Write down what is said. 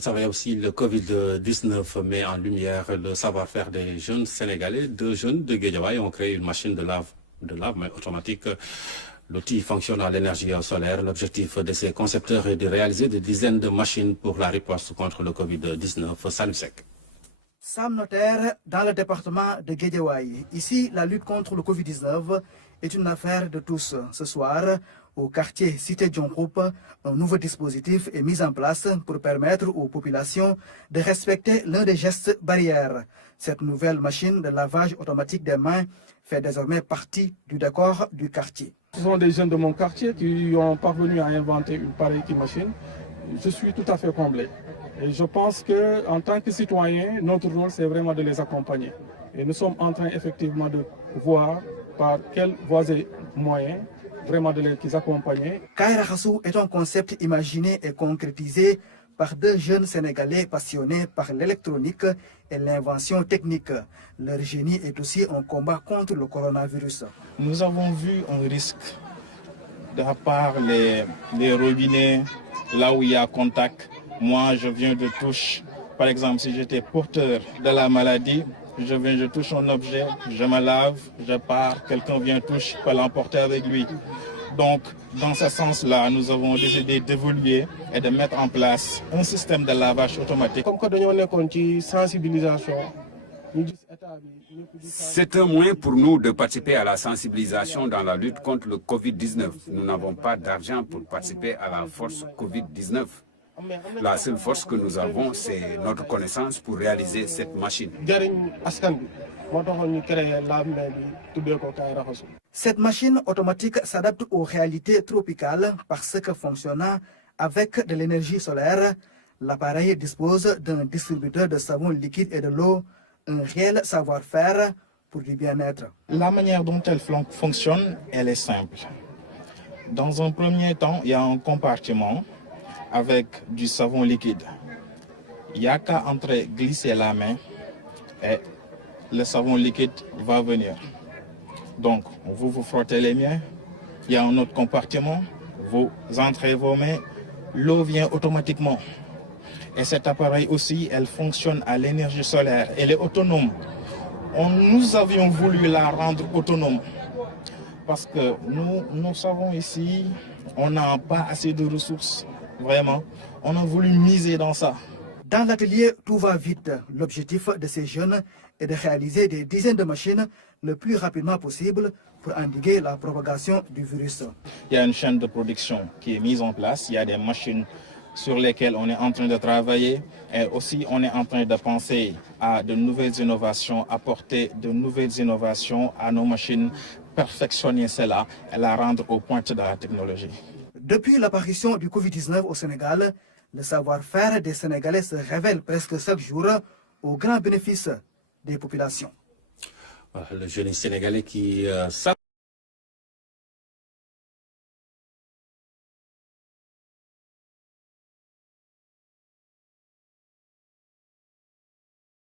Vous savez aussi, le Covid-19 met en lumière le savoir-faire des jeunes Sénégalais. Deux jeunes de Guédiawaye ont créé une machine de lave mais automatique. L'outil fonctionne à l'énergie solaire. L'objectif de ces concepteurs est de réaliser des dizaines de machines pour la riposte contre le Covid-19. Salut Sec. Sam Notaire, dans le département de Guédiawaye. Ici, la lutte contre le Covid-19 est une affaire de tous. Ce soir, au quartier Cité Diongroup, un nouveau dispositif est mis en place pour permettre aux populations de respecter l'un des gestes barrières. Cette nouvelle machine de lavage automatique des mains fait désormais partie du décor du quartier. Ce sont des jeunes de mon quartier qui ont parvenu à inventer une pareille machine. Je suis tout à fait comblé. Et je pense qu'en tant que citoyen, notre rôle, c'est vraiment de les accompagner. Et nous sommes en train effectivement de voir par quelles voies et moyens vraiment de les accompagner. Kaira Khassou est un concept imaginé et concrétisé par deux jeunes Sénégalais passionnés par l'électronique et l'invention technique. Leur génie est aussi un combat contre le coronavirus. Nous avons vu un risque de part les robinets, là où il y a contact. Moi, je viens de toucher, par exemple, si j'étais porteur de la maladie, je touche un objet, je me lave, je pars, quelqu'un vient toucher, peut l'emporter avec lui. Donc, dans ce sens-là, nous avons décidé d'évoluer et de mettre en place un système de lavage automatique. C'est un moyen pour nous de participer à la sensibilisation dans la lutte contre le Covid-19. Nous n'avons pas d'argent pour participer à la force Covid-19. La seule force que nous avons, c'est notre connaissance pour réaliser cette machine. Cette machine automatique s'adapte aux réalités tropicales parce que fonctionnant avec de l'énergie solaire, l'appareil dispose d'un distributeur de savon liquide et de l'eau, un réel savoir-faire pour du bien-être. La manière dont elle fonctionne, elle est simple. Dans un premier temps, il y a un compartiment avec du savon liquide. Il n'y a qu'à entrer, glisser la main et le savon liquide va venir. Donc, vous frottez les mains, il y a un autre compartiment, vous entrez vos mains, l'eau vient automatiquement. Et cet appareil aussi, elle fonctionne à l'énergie solaire, elle est autonome. Nous avions voulu la rendre autonome parce que nous savons ici, on n'a pas assez de ressources. Vraiment, on a voulu miser dans ça. Dans l'atelier, tout va vite. L'objectif de ces jeunes est de réaliser des dizaines de machines le plus rapidement possible pour endiguer la propagation du virus. Il y a une chaîne de production qui est mise en place. Il y a des machines sur lesquelles on est en train de travailler. Et aussi, on est en train de penser à de nouvelles innovations, apporter de nouvelles innovations à nos machines, perfectionner cela et la rendre aux pointes de la technologie. Depuis l'apparition du Covid-19 au Sénégal, le savoir-faire des Sénégalais se révèle presque chaque jour au grand bénéfice des populations. Le jeune Sénégalais qui